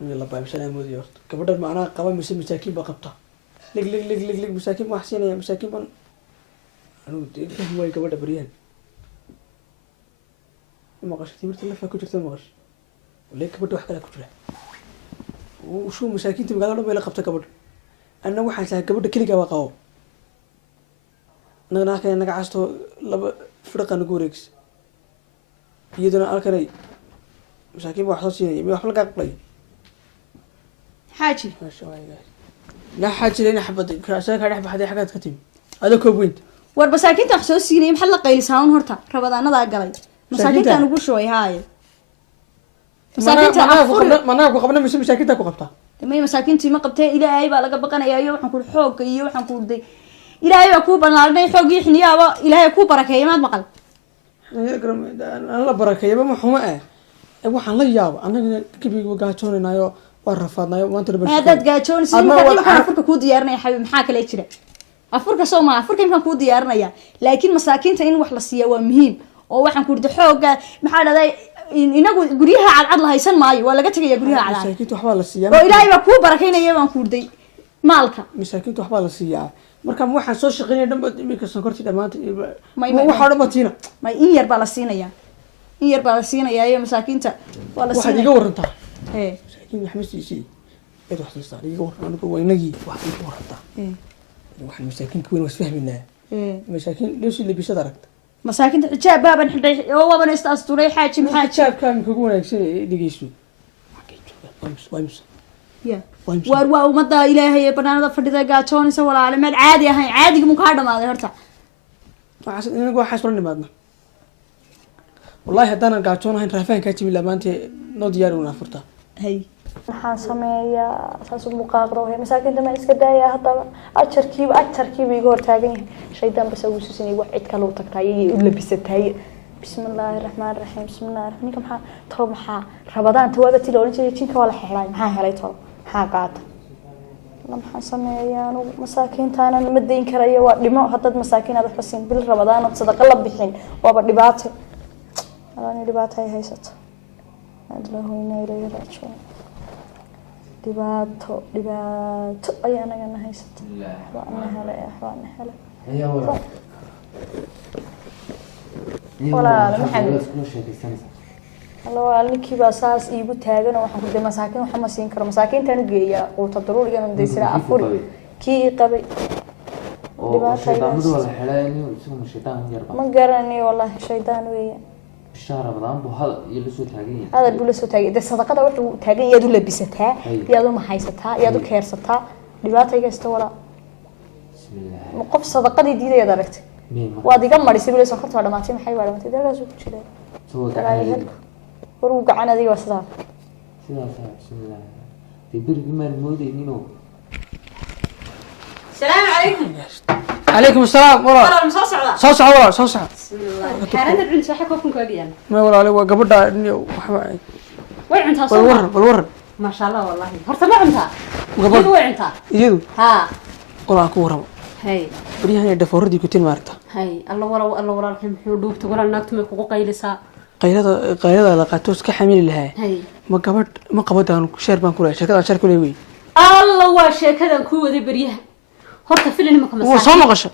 يلا باي مشان مودي يورت كبر معنا قبل مساكين بقبطه لق مساكين ما حسين يا مساكين بن أنا ودي هو كبر بريان ما قش كتير تلفه كتير ما قش ولا كبر واحد كلا كتير وشو مساكين تبغى قالوا بيلا قبطه كبر أنا واحد ساعة كبر كل جوا قاو أنا كان عشتو لب فرقة نقولكس يدنا أكلي مساكين واحد صيني ما يحمل قبلي حاجي ما شاء الله لا حاجة لين حبتي كأساك على حبة حاجات كتير هذا كوبوينت war masaakiinta wax soo siinay maxaa la qaylisaan horta rabadaanada galay masaakiinta aan ugu shooy haay masaakiinta mana ku qabna masaakiinta ku qabta tamay masaakiintii ma qabtay ilaahay baa laga baqanayaa iyo waxaan ku xoog iyo waxaan ku day ilaahay baa ku banaaday xoog iyo xiniyaaba ilaahay ku barakeeyay maad maqal la barakeeyay ma xumo waxaan la yaabo anaga kibiga gaajoonaynayo waa rafaadnayo maanta ma dad gaajoon si maxaa afurka ku diyaarinay xabib maxaa kale jira afurka soo ma afurka imkan ku diyaarinaya laakiin masaakiinta in wax la siiyo waa muhiim oo waxaan ku rido xooga maxaa dhaday inagu guriyaha cadcad la haysan maayo waa laga tagaya guriyaha cadcad masaakiinta waxba la siiyaa oo ilaahay baa ku barakeynaya baan ku riday maalka masaakiinta waxba la siiyaa marka waxaan soo shaqeynay dhanba imika sonkorti dhamaanta waxa dhanba tiina ma in yar baa la siinaya in yar baa la siinaya iyo masaakiinta waa la siinaya waxa iga warantaa masaakiin wax ma siisay ee wax siisay iga waran anigu waa inagii wax iga warantaa waxaan masaakiinka weyn was fahminaa masaakiin leesh libisada aragta masaakiinta xijaab baaban xidhay oo waban istaasturey xaaji maxaa xijaabkan kugu wanaagsan dhigeyso ya war umada ilaahay banaanada fadhida gaajoonaysa walaal meel caadi ahayn caadiga mu ka dhamaaday horta waxaan soo nimaadna wallahi hadana gaajoon raafaanka jimila maanta noo diyaar una furta hay waxaan sameeyaa saas ugu qaaqro masaakiinta ma iska daaya hadaba ajarkiiba iga hortaagan yahay shaydaan bas ugu suusinay wax cid kale u tagtay iyo u labisatay bismillaahir rahmaanir rahiim bismillaahir ninka maxaa rabadaan tawaaba tilo oran jiray jinka wala xixlay maxaa helay tolo maxaa qaata maxaan sameeyaa anu masaakiintaana ma deyn karayo waa dhimo hadad masaakiinada xasin bil rabadaan sadaqa la bixin waaba dhibaato aan dhibaato ay haysato adlahu inna ilayhi raaji'uun dhibaato ayaa naga nahaysata waana hele walaal maxamed الله ninkii baa saas iigu taagan waxaan ku day masaakiin waxa ma siin karo masaakiintan u geeya quuta daruuriga inuu deysira afur kii qabay dhibaato wala xelayni isoo shaytaan yarba ma garanay wallahi shaytaan weeye shaar badan buu hal iyo la soo taagay hada buu la soo taagay de sadaqada wuxuu taagan yahay u labisataa iyadu ma haysataa iyadu keersataa dhibaato iga isto wala bismillaah ma qof sadaqadii diiday aragtay waa diga marisay buu soo horta dhamaatay maxay waa dhamaatay dagaas ku jiray soo gacan ورو قعنا ذي وصلها. بسم الله. تبرق ما المودي منو. السلام عليكم. عليكم السلام ورا. ورا المصاصع. صاصع ورا صاصع. بسم الله. حرنا العين صحيح كوكم كوبيان. ما ولا عليه وقبضة وين عندها صوت؟ بالور. ما شاء الله والله. هرت ما عندها. قبض. وين عندها؟ يدو. ها. ولا كورة. هاي. بريها يد فوردي كتير مارتا. هاي الله ورا الحين حدود تقول أنك تمك قيلسا. qaylada la qaato iska xamili lahaa ma gabadh ma qabadaan sheer baan ku leeyahay sheekada sheer ku leeyahay alla waa sheekadan ku wada bariyaha horta filin ma kama soo maqasho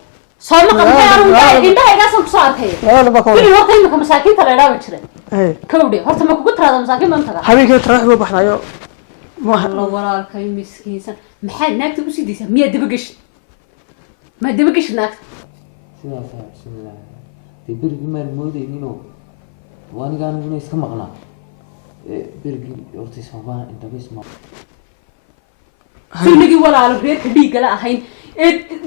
indhaha iga soo saartay filin horta imika masaakiinta la ilaawi jiray kawdhe horta ma kugu tiraada masaakiin baan tagaa habeenkii tarax buu baxnayo ma alla walaalkay miskiinsan maxay naagta u sidaysaa miya daba gash naagta sidaas bismillaah tibirgi ma mooday inuu وانا كان نقول اسكم مقنا برجي أرتي سبعة انت بس ما في نجي ولا على غير كديك لا هين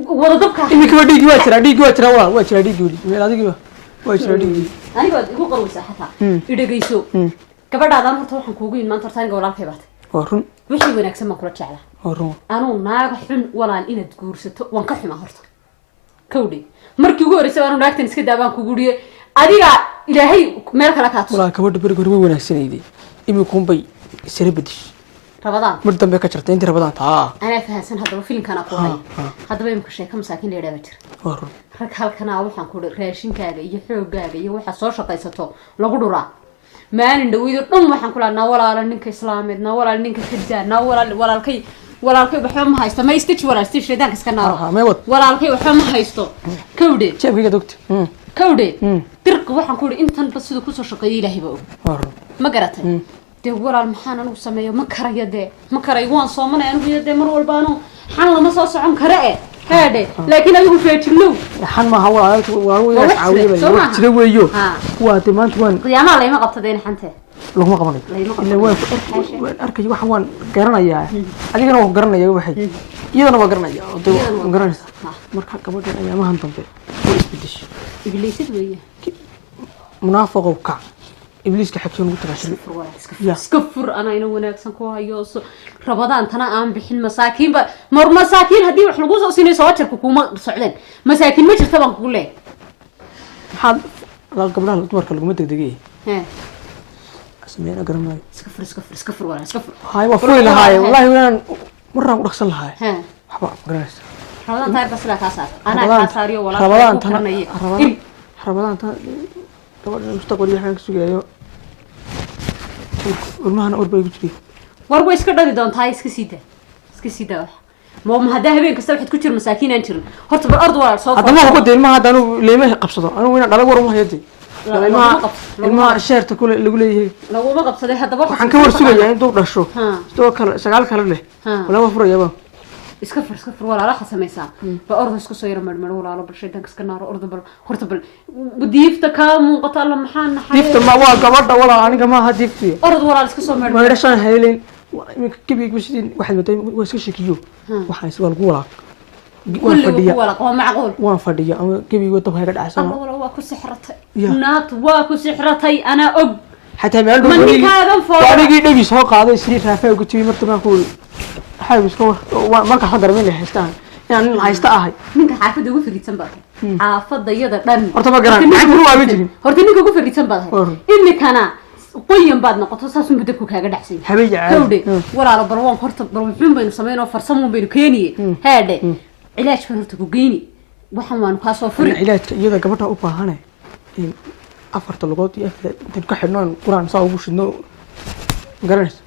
ولا دبكة إني كمان ديجي واترا ولا واترا ديجي ولا ديجي واترا ديجي أنا قلت يقول قروي ساحتها إذا جيسو كبر هذا مرة تروح نكوجين ما ترتين قولا في بعض ورون وش يبغى نكسب مكروت شعله ورون أنا ناقحن ولا إن تقول ست وانكحي ما هرت كودي مركي يقول رسالة أنا ناقتن سكده بان كوجودي adiga ilaahay meel kala ka tus wala kabadh bariga way wanaagsanayday imikuun bay isra badish rabadaan mar dambe ka jirtay intii rabadaan taa ana fahansan hadaba filimkan aku hay hadaba imka sheeka masaakiin leeyahay jir warun rag halkana waxaan ku raashinkaaga iyo xoogaaga iyo waxa soo shaqaysato lagu dhuraa maalin dhawido dhan waxaan kula naa walaala ninka islaameed naa walaala ninka kajaa naa walaalkay waxba ma haysto ma istij walaal istij shaydaanka iska naaro walaalkay waxba ma haysto kawdhe jeebkayga dogta kawdhe dirqa waxaan ku yidhi intan ba sida kusoo shaqeeyay ilaahay baa og ma garatay dee walaal maxaan anigu sameeyo ma karayo dee ma karayo waan soomanay anigu dee mar walba anu xan lama soo socon kare هذا لكن أنا وفيت له حن ما هو عاوي ترى ويو وقت ما أنتوان قيامة لا ما قبضين حنته لو ما قبضين إلا وين أركج واحد وان قرنا إياه أديك أنا وقرنا إياه واحد إذا أنا وقرنا إياه وقرنا مركب قبض أيام ما هنتم به إبليس إبليس دويه منافق وكع إبليس كحكيون وتراشل سكفر أنا إنه هناك سنكوها يوص رمضان تنا عم بحين مساكين مر مساكين هدي وحلقوز أصيني صوتك حكومة سعودين مساكين ما جرت طبعا كله حال لا قبلها الأطوار كلهم دقيقة ها اسمعنا قرنا سكفر ولا سكفر هاي وفوي لهاي والله وين مرة ورخص لهاي ها حبا قرناس رمضان طيب بس لا كاسات أنا كاساريو ولا رمضان تنا رمضان تنا طبعا المستقبل اللي حنا كسوقيا والمهنا أربعة يجري warba iska dhali doontaa iska sida wax ma hada habeen kasta waxaad ku jir masaakiin aan jirin horta bal ard walaal soo hadama ugu deelma hadanu leeyahay qabsado anu weena dhalag war uma hayadi ilma sheerta kule lagu leeyahay lagu ma qabsaday hadaba waxaan ka war sugayaa intuu dhasho sidoo kale sagaal kale leh wala ma furayaba iska fur walaal waxa sameeysaa ba ordo isku soo yar marmar walaal bal shaydanka iska naaro ordo bal horta bal diifta ka muuqata alla maxaan naxay diifta ma waa gabadha walaal aniga ma hadiifti ordo walaal iska soo marmar ma dhashan heelin كبير بسدين واحد متى واسكشي كيو واحد يسوى القولة كله قولة هو معقول وان فردية أما كبير وطب هيك عسام الله والله واكو سحرتي نات واكو سحرتي أنا أب حتى ما عنده مني كذا فوق وأنا جيت نبي سوق هذا يصير رافع وقلت لي مرت ما أقول حاول يسوق ما كان حضر مني حستان يعني حيستاهي منك حافظ وقف اللي تنبه حافظ يدا دن أرتبا قران معك هو أبيجي هرتنيك وقف اللي تنبه إني كان qoyan baad noqoto saas uu dadku kaaga dhaxsay habeeya kawde walaalo barwaan horta barwaan baynu sameeyno farsamo baynu keeniye haade ilaaj kan horta ku geeni waxaan waan ka soo furay ilaajka iyada gabadha u baahanay in afarta lugood iyo inta ka xidhnaan quraan saa ugu shidno garanaysa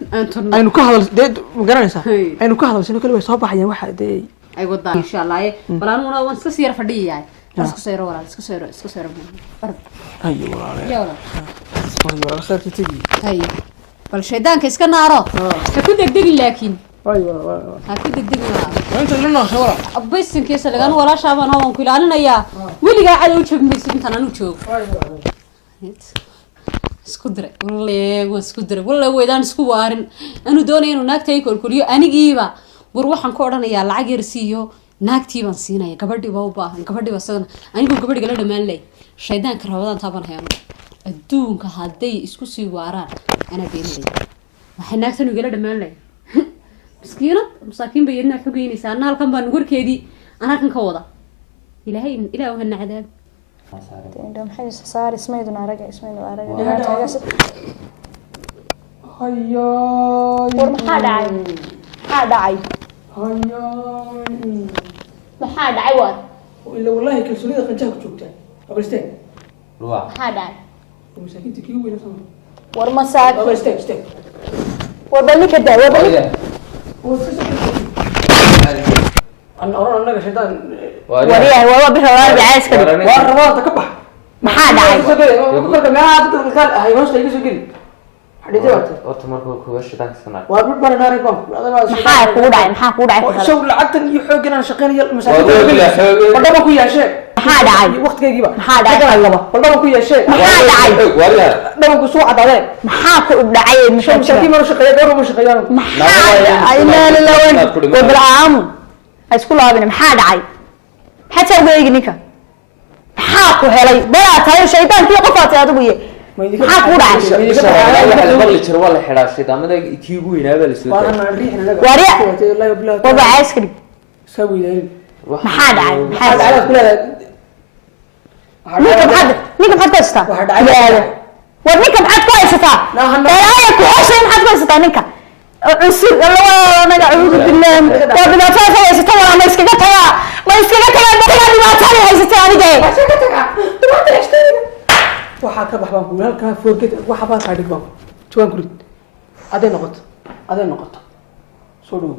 aynu ka hadal deed garanaysa aynu ka hadalsano kale way soo baxayaan waxa deey ay wada insha Allah balaanuna waan iska sii fadhiyaa iska soo yar walaal iska soo yar ayo walaal ya walaal والله خير تجي هاي والشيطان كيس كنارو كنت دقدق لكن ايوه كنت دقدق وانت لنا خبره ابيسن كيس لغان ولا شابان هون كلانيا وليغا عدو جبميس انت انا جوج isku diray wallahi weedaan isku waarin anu doonay inuu naagtay kulkuliyo anigiiba war waxaan ku oranayaa lacag yar siiyo naagtii baan siinaya gabadhii baa u baahan gabadhii baa sadan anigu gabadhiga la dhamaan lay shaydaanka rawadaan taaban hayaan adduunka hadday isku sii waaraan ana beenay waxay naagtan uga la dhamaan lay miskiinad masaakiin bay yadna xogeynaysaa anna halkan baan warkeedii ana kan ka wada ilaahay hana cadaab عندهم حين صار اسمه يدنا رجع اسمه يدنا رجع هيا هذا عاي هذا عواد إلا والله كل سنة قنجاك شوكتان قبل استين هذا ومساكين تكيو وين صار ورمساك قبل استين وبني كده أنا أرانا أنك شيطان وريه هو بحوار عايز كده والرماد تكبح ما حد عايز يقول ما هذا قال هاي وش تيجي سجل حديثي وقت أتمركو كوش شيطان كسرنا وأربع مرة ناري بام maxaa ku dhacay شو لعبت يحوجنا شقين المساكين والله ما كويا شيء maxaa dhacay وقت كيجيبه maxaa dhacay والله ما كويا شيء maxaa dhacay ده ما كسوع على maxaa ku dhacay مساكين ما شقيان دور ما شقيان maxaa ayna lawan wabraam isku laabina maxaa dhacay xataa weeyig ninka maxaa ku helay baa tahay shaydaankii qofaatay adigu yee maxaa ku dhacay والله ترى والله حراش شيطان ماذا يتيجوا هنا بالسوق wariya waba caaskari سوي ذي maxaa dhacay هذا على كل هذا ninka maxaad ku haysataa war ninka maxaad ku haysataa eelaaya ku heshay maxaad ku haysataa ninka cusur naga acuudu billaah waa dhibaatada haysata waa ma iskaga tagaa dhibaatada haysata aniga waxaa ka bax baan ku halkaa forget waxa baa qaadhig baan jawaan kurid aday noqoto soo dhow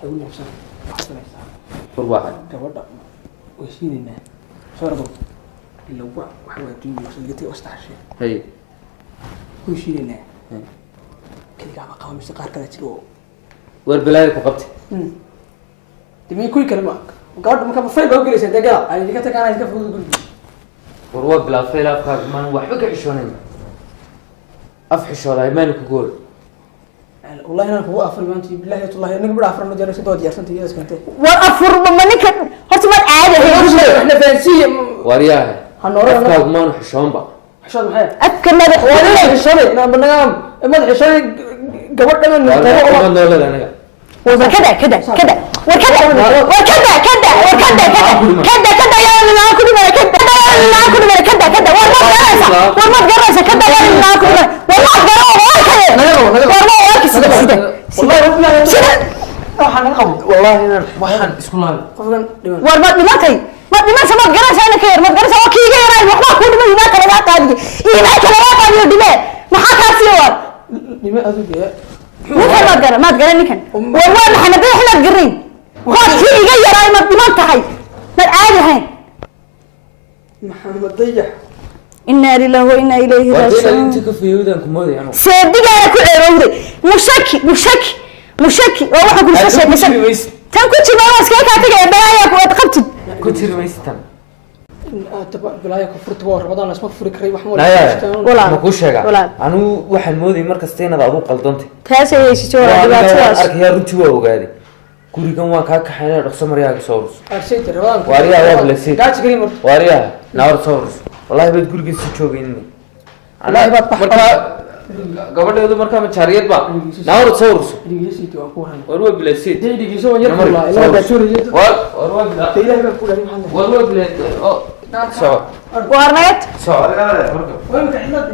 hay u nafsan waxaa samaysaa furwaaxa gabadha way siinayna soo rabo ila waxa waa duubi soo gatay wastaxshay hay way siinayna kaliya ma qabo mise qaar kale jiro war balaayo ku qabtay dimi kuy kale ma gabadha marka fay baa gelaysa dagala ay diga tagana iska fudud gurbi war waa bilaa faylaafka man waxba ka xishoonayn af xishooday maan ku gool والله انا هو افر بانتي بالله والله انك بدا افر مجرد سدود يارسنتي يا اسكنتي وافر منك horta ma caadi احنا فانسيه wariyaaha هنورا afka maan xishoonba حشاد maxay afka madax والله حشاد انا بنام مدح حشاد gabadh dhaman waa noolada anaga وكذا كذا كذا وكذا يا لا كل ما كذا لا كل ما كذا كذا والله جرسه كذا لا كل والله waxaan qabo wallahi inaan waxaan isku laabay qofkan dhiman war ma dhimatay ma garanaysa ana kayr ma garanaysa oo kiiga yaray waxba ku dhimay ma kala qaadiye ina kala qaadiyo dhime maxaa ka sii war dhime adiga ninkan ma garan ninkan wallahi maxamed waxna garin qof kiiga yaray ma dhiman tahay ma caadi hayn maxamed dayax inna lillahi wa inna ilayhi wadayna raaji'uun inta ka fiyoodaan ku mooday anu seedigaa ku ceebowday mushaki oo waxa ku soo sheegaysan tan ku timaado iska ka tagay baaya ku wad qabtid ku tirmaystan bilaaya ku furto waa Ramadan isma furi karay wax ma ku sheega anu waxaan mooday markasta inaad adu qaldantay taas ay si soo dhibaatadaas arkaya runtii waa ogaaday gurigan waa kaa kaxaynaa dhaqso mariyaaga soo urus arshayta Ramadan waariyaa waa bilasay gaaj garin waariyaa naawar soo urus wallahi baad guriga si joogaynin wallahi baad marka gabadheedu markaa majaariyad ba naawar soo urus dhigiisii waa ku waran war waa bilasay dhigiiso waa yar wallahi la daashuriyo war waa bilasay ilaahay baa ku dharin maxaa war waa bilasay oo soo warneed soo waa ka xilad